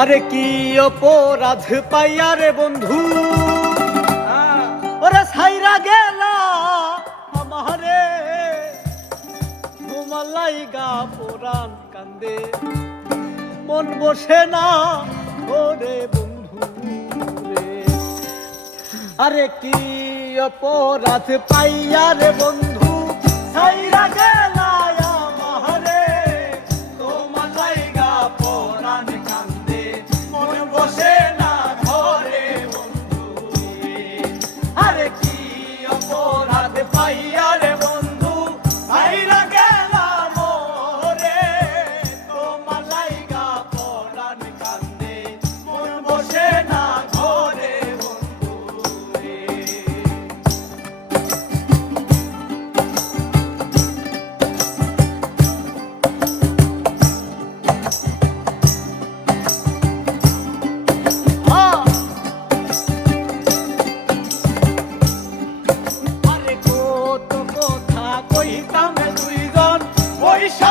আরে কি অপরাধ পাইয়া রে বন্ধু? হ্যাঁ। ওরে সাইরা গেলা আমারে। মোমালাইগা পুরান কান্দে। মন বসে না ওরে বন্ধু রে। আরে কি অপরাধ পাইয়া রে বন্ধু? সাইরা গেলা কইতামে দুইজন পয়সা